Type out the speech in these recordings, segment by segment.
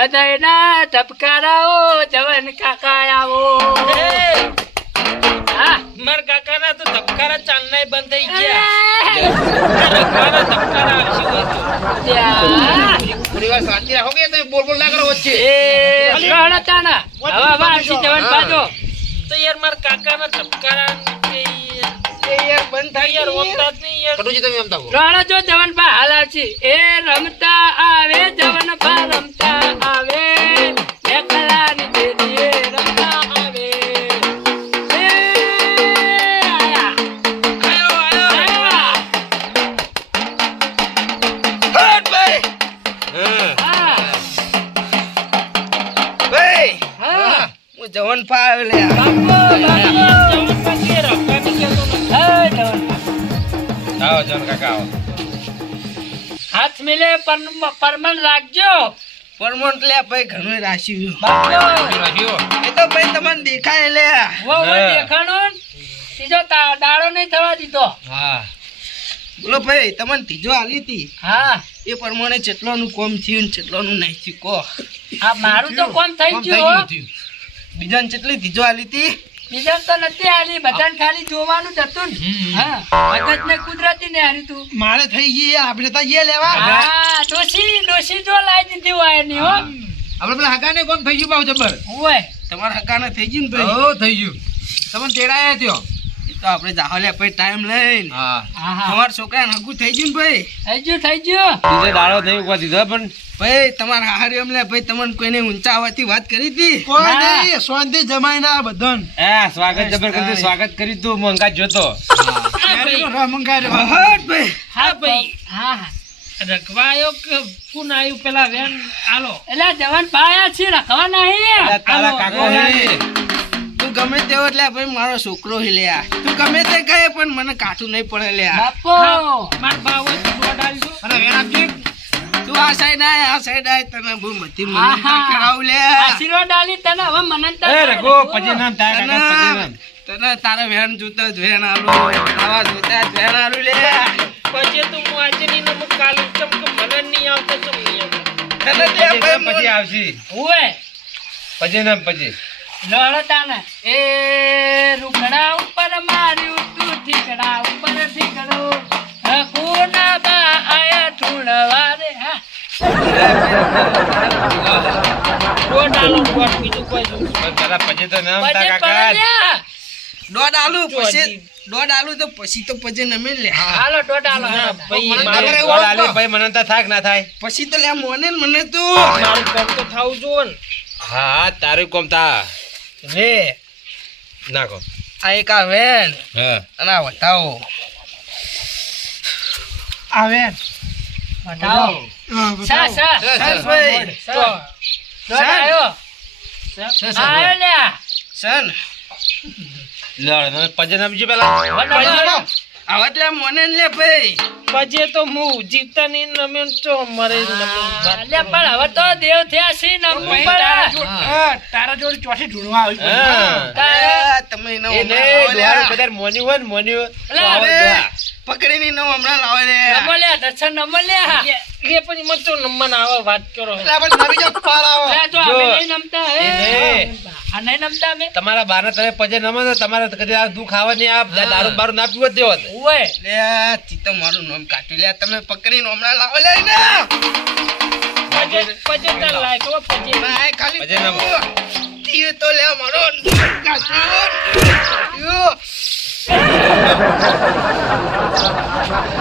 હૃદયના ધબકારાઓ જવન કાકા આવો મારા માર કાકાના તો ધબકારા ચાલનાય બંધ થઈ ગયા. ધબકારા આવશે હોય તો. ત્યાં. થોડી વાર શાંતિ રાખો કે તમે બોલ બોલ ના કરો વચ્ચે? એ ત્રણ હવે હવે આવશે જવન બાજુ તો યાર માર કાકાના ધબકારા કે યાર બંધ થાય યાર ઓમતા જ નહીં યાર. કટુજી તમે એમ તાકો ત્રણ જો જવન બા હાલ આવશે. એ રમતા જવન બા રમતા આવે એકલાની દેરીએ રમતા આવે એ આયા. આયો આયો આયા. હટ ભાઈ હા ભાઈ હા હું જવન પા આવ્યો લે બાપુ, બાપુ. જવન કાકી રખવાની કહેતો નથી. હા, જવન બા. આવો જન કાકા આવો હાથ મિલે પરમન રાખજો. પરમોન્ટ લે ભાઈ ઘણું રાખ્યું એ તો ભાઈ તમને દેખાય લે. વો વો દેખાણું. ને, દાડો નહીં થવા દીધો. હા. બોલો ભાઈ તમને ત્રીજો આલી હતી? હા. એ પ્રમાણે ચેટલાનું કોમ થયું ને ચેટલાનું નહીં થયું કહો. હા મારું તો કોમ થઈ ગયું. બીજાને ચેટલી ત્રીજો આલી હતી? બીજાને તો નથી હારી બધાને ખાલી જોવાનું જ હતું ને. હા મગજ ને કુદરતી ને હારી તું. મારે થઈ ગઈ આપણે તો એ લેવા. હા ડોસી ડોશી જો લાવી દીધી હોય એની હો. આપણે પેલા હકાને કોમ થઈ ગયું બાવ જબર? હોય તમારા હકાને થઈ ગયું ને થઈ ગયું. તમને તેડાયા થયો. તો આપણે જાહલે ભાઈ ટાઈમ લઈને હા. તમારા છોકરાને હગું થઈ ગયું ભાઈ? થઈ ગયું થઈ ગયું. બીજે દાડો નહીં ઊભા દીધો પણ ભાઈ તમારા હારી એમ લે ભાઈ તમને કોઈને ઊંચા આવવાથી વાત કરી હતી? કોઈ નહીં, શાંતિ જમાઈ ના બધન. હા સ્વાગત જબર સ્વાગત કરી તું મંગા જોતો. હા ભાઈ. હટ ભાઈ. હા ભાઈ. હા હા. રખવાયો કે કુન આવ્યું પેલા વેન? આલો એટલે જવાન પાયા છે રખવા નહીં તારા કાકો હે. તું ગમે તેવો એટલે ભાઈ મારો છોકરો હી લે આ. તું ગમે તે કહે પણ મને કાઠું નહીં પડે લે બાપો! માર બાવ તો અને વેણ તું. આ સાઈડ આય આ સાઈડ આય તને બહુ મતી મને કરાવ લે. આશીર્વાદ ડાલી તને હવે મને તને એ રગો પછી નામ તારા પછી નામ તને તારે વેણ જોતા જ વેણ આલું. આવા જોતા જ વેણ આલું લે. પછી તું નહીં ને કાલે ચમ મને નહીં આવતો ચમ નહીં આવતો તને તે પછી આવશે હોય પછી નામ પછી. લડતા ને એ રૂખડા ઉપર માર્યું તું ઠીકડા ઉપર ઠીકડો. કોના બા આયા ઠુણવા રે હા પછી તો પછી તારા પડે કાકા. લ્યા. દોઢ આલું જો પછી હજી. દોઢ આલું તો પછી તો પછી નમે લે મને મને તો થાક ના થાય. પછી તો લે મોને મને તું. મારું કામ તો થાવું હા હા તારું કોમ તા રે નાખો આ એક આ વેન હા. અને આ વટાવો. આ વેણ. બતાવો સા સા. સરસ ભાઈ સા સા. આયો આયો લ્યા સન લડ તમે પછી નામ જી પેલા બતાવો. આવા એટલે મોને લે ભાઈ. પછી તો હું જીવતા નહીં નમે તો મરે નમે પણ હવે તો દેવ થયા છે ને અમુક પડે. તારા જોડે ચોથી ઢૂંઢવા આવી તારે- તમે ન ને કદાચ મોન્યું હોય મોની હોય. પકડીને એનો હમણાં લાવો લે. નમો લ્યા દર્શન નમો લ્યા એ પછી મત તો નમન આવે વાત કરો એટલે આપણે નવી જાત પાર આવો. જો જો. અમે નહીં નમતા હે. આ નહીં નમતા અમે? તમારા બાને તમે પજે નમો તો તમારે કદી આ દુઃખ આવે નહીં આપ. દારૂ બારૂ ના પીવો દેવો ઓય લે ચિત્તો તો મારું નામ કાઢી લે. તમે પકડીને હમણાં લાવો લે ને તાર ખાલી પજે નામ. તું. તો લે મારું.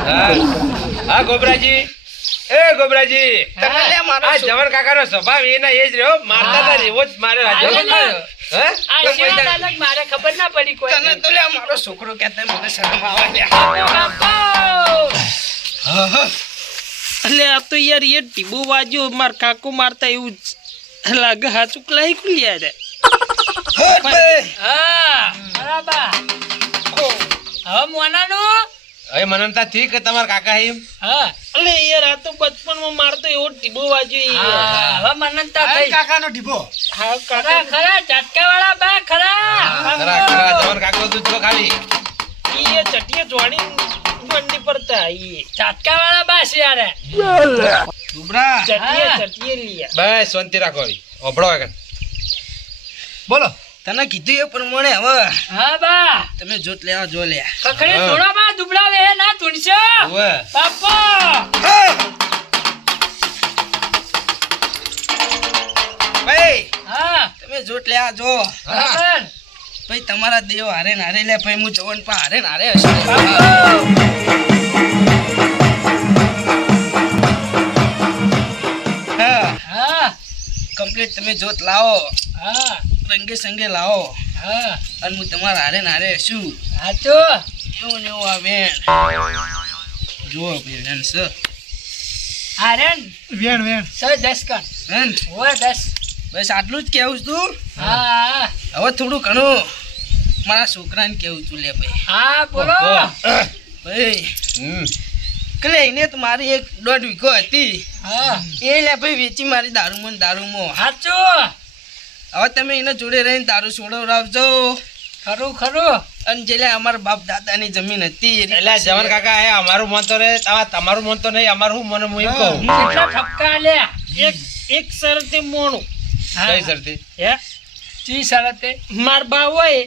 હા. હા ગોબરાજી. એ ગોબરાજી તમે લે મારો. જવન કાકાનો સ્વભાવ એના એ જ રહ્યો. મારતા હતા એવો જ મારે મારે ખબર ના પડી કોઈ. તને તો લે મારો છોકરો કહેતા મને શરમ આવે લે. બાપો! એટલે આ તો યાર એ ટીબો વાજ્યો માર કાકો મારતા એવું જ લાગે હાચું લાઈ ખુલ્યા રે. હા બરાબર. હવે મોનાનું. અરે મને તા ઠીક તમાર કાકા હે હા. અલે યાર આ તો બચપનમાં માર તો એવો ટીબો વાજ્યો હવે મને તા થઈ કાકા નો ટીબો હા કાકા. ખરા ચટકા વાળા બા ખરા. ખરા ખરા. તમાર કાકો તું જો ખાલી. ઈએ ચટીએ જોણી બંડી પડતા ઈએ ચટકા વાળા બા છે યાર. દુબરા. ચટીએ ચટીએ લિયા બસ શાંતિ રાખો ઓભળો આગળ. બોલો. તને કીધું એ પ્રમાણે હવે. હા બા. તમે જોત લેવા જો લે. કખડે. થોડા બા દુબળા લે ના તુણશો. હવે. બાપા. ભાઈ હા. તમે જોત લેવા જો. બરાબર. ભાઈ તમારા દેવ હારે ના હારે લે ભાઈ હું જવન પા હારે ના હારે હશે હા. હા. કમ્પ્લીટ તમે જોત લાવો. હા. રંગે સંગે લાવો. હા. અને હું તમારા હારે ના હારે હશું સાચું એવું ને એવું આ બેન જુઓ બેન વેણ વેણ. સો દસ કણ વેણ? હોય દસ. બસ આટલું જ કેવું છું. હા. હવે થોડું ઘણું મારા છોકરાને કેવું છું લે ભાઈ. હા બોલો. ભાઈ હમ. કલે એને તો મારી એક દોઢ વીઘો હતી. હા. એ લે ભાઈ વેચી મારી દારૂમાં ને દારૂમાં. સાચું હવે તમે એના જોડે રહીને દારૂ છોડવરાવજો ખરું ખરું. અને જે અમારા બાપ દાદાની જમીન હતી એટલે જવાન કાકા એ અમારું મન તો રે તમારું મન તો નહીં અમારું મને હું એમ કહું. કેટલા ઠપકા લ્યા એક એક શરતે મોણું. કઈ સરતી હે? ચી શરતે? માર બા હોય.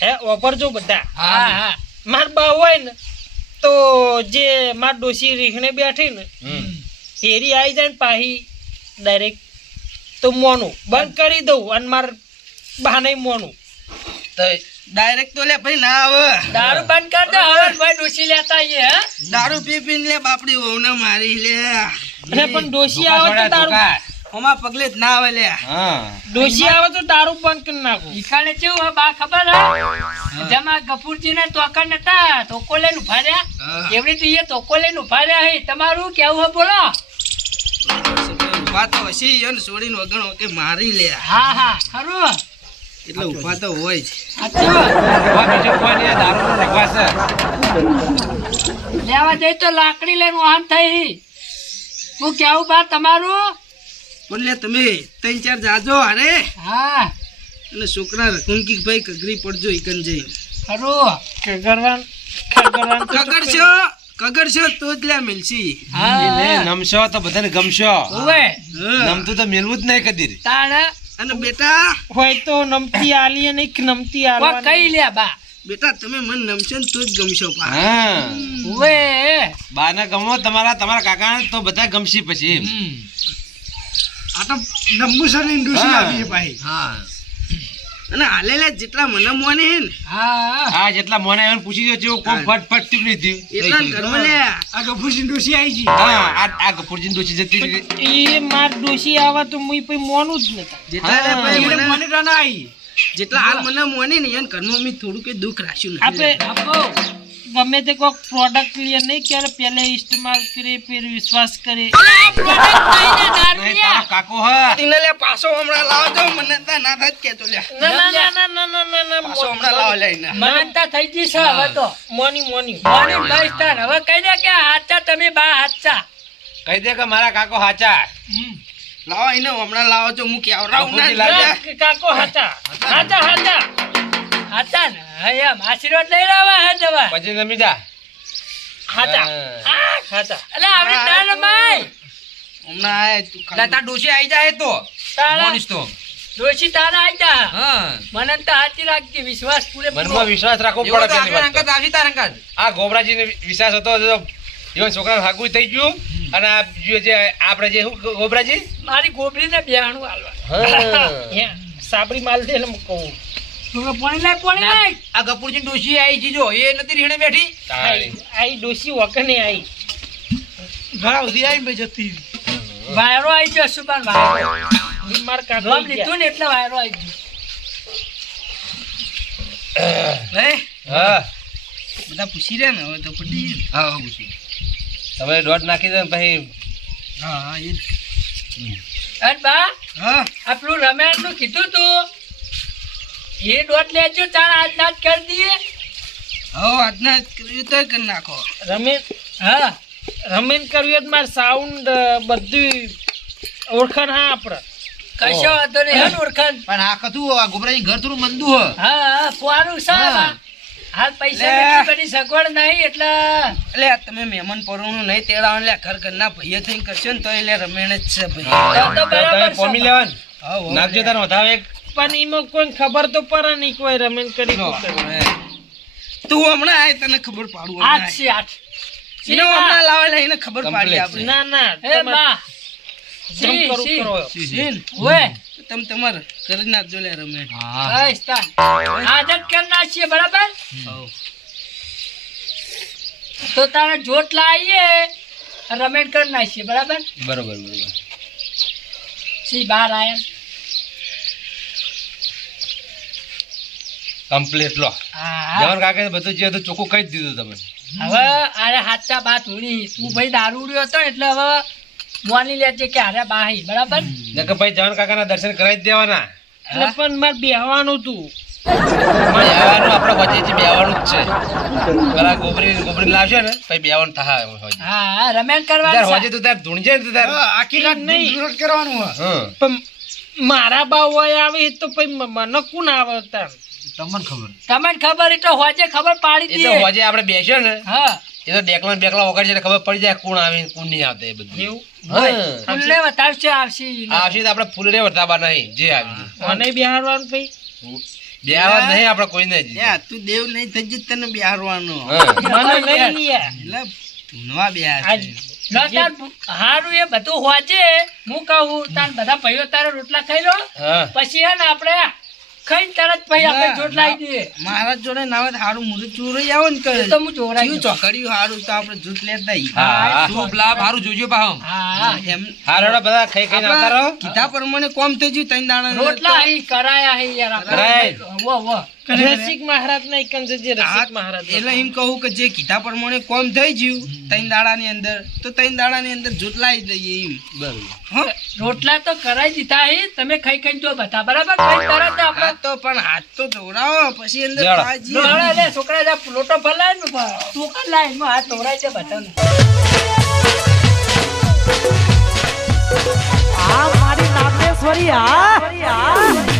હે. વાપરજો બધા. હા હા માર બા હોય ને તો જે માર ડોસી રીખણે બેઠી ને. એરી આવી જાય ને પાહી ડાયરેક્ટ તો મોનું. બંધ કરી દઉં અને મારે બહાને મોનું. તો ડાયરેક્ટ તો લે ભાઈ ના આવે. દારૂ બંધ કર દે હવે ભાઈ ડોસી લેતા આઈએ હે? દારૂ પી પીને લે બાપડી વહુને મારી લે. અરે પણ ડોસી આવે તો દારૂ ઓમાં પગલે જ ના આવે લે. હા. ડોસી આવે તો દારૂ બંધ કરી નાખું. ઈખાણે કેવું હે બા ખબર હે? જમા ગફુરજી ને તોકર નતા તોકો લઈને ઊભા રહ્યા. તો એ તોકો લઈને ઊભા રહ્યા હે. તમારું કેવું હે બોલો. ઊભા તો હસી અને છોડીને વગણ કે મારી લે. હા હા ખરું. એટલે ઊભા તો હોય જ. છે લેવા જઈ તો લાકડી લઈને વાહન થઈ. હું કેવું બા તમારું? બોલે તમે ત્રણ ચાર જાજો અરે હા. અને છોકરા રકુંકી ભાઈ કગરી પડજો ઈકન જઈ ખરું. કગરવાન કગરવાન કગર કગડશો કગડશો તો જ લે મિલસી નમશો તો બધાને ગમશો. ઓવે. નમતું તો મેલવું જ નહીં કદી તાણા. અને બેટા? હોય તો નમતી આલી અને એક નમતી આલવા કઈ લે બા. બેટા તમે મન નમશો ને તો જ ગમશો પા હા. ઓવે બાને ગમો તમારા તમારા કાકા તો બધા ગમશી પછી આ તો નંબુસર ઇન્ડુસી હા. આવી ભાઈ. હા. અને આલેલા જેટલા મને મોને હે ને હા. હા જેટલા મોને એને પૂછી જોજો કોમ ફટ ફટ ટીપડી દી એટલા ઘરમાં લે આ ગફુસી ઇન્ડુસી આવી જી હા આ આ ગફુરજીની ડોશી જતી એ માર ડોશી આવે તો મુઈ પઈ મોનું જ નતા. જેટલા મને ભાઈ એને મને જેટલા હાલ મને મોને ને એને ઘરમાં મેં થોડું કઈ દુઃખ રાખ્યું ને આપે આપો ગમે તે કોઈ પ્રોડક્ટ ક્લિયર નહીં ક્યારે પહેલે ઇસ્તેમાલ કરે ફિર વિશ્વાસ કરે કાકો હા. ઈને લે પાછો હમણાં લાવજો મને તા ના થાત કે તો લે ના ના ના ના ના ના ના પાછો હમણાં લાવ લે ને મને તા થઈ ગઈ છે હવે તો. મોની મોની. મોની બસ તાર હવે કહી દે કે હાચા તમે બા હાચા. કહી દે કે મારા કાકો હાચા. લાવો ઈને હમણાં લાવો તો હું કેવરાઉ ના કાકો હાચા. હાચા હાચા. હાચા ને હા આશીર્વાદ લઈ રહ્યા હે જવા પછી નમી જા હાચા હા. હાચા અલે આપણે ના ભાઈ. હમણાં આય તું ખાલી. ડોશી આવી જાય તો. તારા તો. ડોશી તારા આઈ જા હા. મને તો હાચી રાખજે વિશ્વાસ પૂરે મનમાં વિશ્વાસ રાખવો પડે પહેલી વાત તો. આ ગોબરાજીને વિશ્વાસ હતો તો જીવન છોકરા હાગું થઈ ગયું. અને આ બીજું જે આપણે જે શું ગોબરાજી? મારી ગોબરીને બિહાણું બેહાણું હાલવા સાબરી માલ દે એટલે કહું. પાણી લાય પાણી લાય. આ કપૂરજી ડોશી આવી છે જો એ નથી રીણે બેઠી? આઈ ડોસી વકને આઈ. ઘણા સુધી આવીને ભાઈ જતી વાયરો આવી ગયો સુબાન વાયરો. માર કાકો લોમ લીધું ને એટલે વાયરો આવી ગયો. હા? બધા પૂછી રહ્યા ને હવે તો પટી હા પૂછી તમે દોઢ નાખી દે ભાઈ પછી હા હા એ જ. બા હા. આપણું રમેશનું કીધું તું. એ દોટ લેજો ચાર આજના જ કરી દઈએ. હો આજના જ કર્યું તોય કરી નાખો. રમેન હા રમેન કર્યું મારે સાઉન્ડ બધું ઓળખાણ હા આપણે કશો વાંધો નહીં હે ઓળખાણ? પણ આ કથું આ ગોબરાજી ઘર થોડું મંદુ હો. હા હા પોવાનું છે. હાલ પૈસા લે. સગવડ નહીં એટલે એટલે તમે મહેમાન પરવાનું નહીં તેડાવો એટલે ઘર ઘરના ભાઈઓ થઈને કરશો ને તો એટલે રમેણ જ છે ભાઈ તો તો બરાબર પોમી લેવાનું. હા, નાખજો તાર વધાવે એક. પણ એમાં કોઈ ખબર તો પડે નહીં કોઈ રમેન કરી. તું હમણાં આય તને ખબર પાડું આઠ છે આઠ હમણાં એને ખબર પાડી આપણે. ના ના એ તમારે બા. જેમ સી, કરવું સી. કરો સીન, ઓય. તમે તમારે કરી નાખજો લે રમેણ બસ તાન. આદત કરી નાખીએ બરાબર? તો તારે જોટ લાવીએ રમેણ કરી નાખીએ બરાબર? બરોબર બરોબર. સી બાર આયા. કમ્પ્લીટ લો. હા. જવાન કાકા બધું જે હતું ચોખ્ખું કહી જ દીધું તમે. હવે અરે હાચા બા થોડી તું ભાઈ દારૂડિયો હતો એટલે હવે માની લેજે કે અરે બાઈ બરાબર? નકર ભાઈ જવાન કાકાના દર્શન કરાવી જ દેવાના. એટલે પણ મારે બેહવાનું તું. બેવાનું આપણે વચ્ચે જ છે. પેલા ગોબરી ગોબરી લાવશે ને પછી બેવાનું થાય. હા હા કરવાનું હોજે તું તાર ધૂણજે ને તું તાર. આખી રાત નહીં. કરવાનું પણ મારા બાવ હોય આવે તો પછી મ- મને કોણ આવે તાર? તમને ખબર? તમને ખબર એટલે હોજે ખબર પાડી દે તો હોજે આપણે બેસ્યો ને. હા. એ તો ડેકલા બેકલા વગાડશે એટલે ખબર પડી જાય કોણ આવે કોણ નહીં આવતા એ બધું. એવું. ફૂલને વતાવશે આવશે આવશે તો આપણે ફૂલરે વતાવવા નહીં જે આવી મને બિહારવાનું ભાઈ બે આવા નહીં આપણે કોઈને જ. તું દેવ નહીં થઈ જત તને બિહારવાનું. મને નહીં એટલે ધૂનવા બિહાર હારું એ બધું હોજે. હું કહું તાર બધા ભાઈઓ તારે રોટલા ખાઈ લો. પછી હે ને આપણે ખાઈને તરત પછી આપણે જોટ દઈએ. મારા જોડે ના હોય હારું. મુરત ચોરાઈ આવો ને કરે. તો હું જોરાઈ જીવ ચોકડ્યું હારું તો આપણે જૂથ લેતા આવીએ. હા, લાભ હારું જોજો પાહો. હા. એમ. હા બધા ખાઈ ખાઈ આવતા રહો. કીધા પ્રમાણે કોમ થઈ ગયું ત્રણ દાણા રોટલા અહીં કરાયા હે યાર કરાય. વો વો રસિક મહારાજ ના એકન જજે રસિક મહારાજ. એટલે એમ કહું કે જે કીધા પ્રમાણે કોમ થઈ ગયું ત્રણ દાડાની અંદર તો ત્રણ દાડાની અંદર જૂથ દઈએ એમ. બરોબર. રોટલા તો કરાઈ દીધા હે તમે ખાઈ ખાઈ તો બધા બરાબર? ખાઈ તરત આપણે તો પણ હાથ તો ધોવડાવો પછી અંદર લે છોકરા જા લોટો ભલાય ને તું કર લાઈનમાં હાથ ધોરાય છે બધાને. આ મારી નાગેશ્વરી આ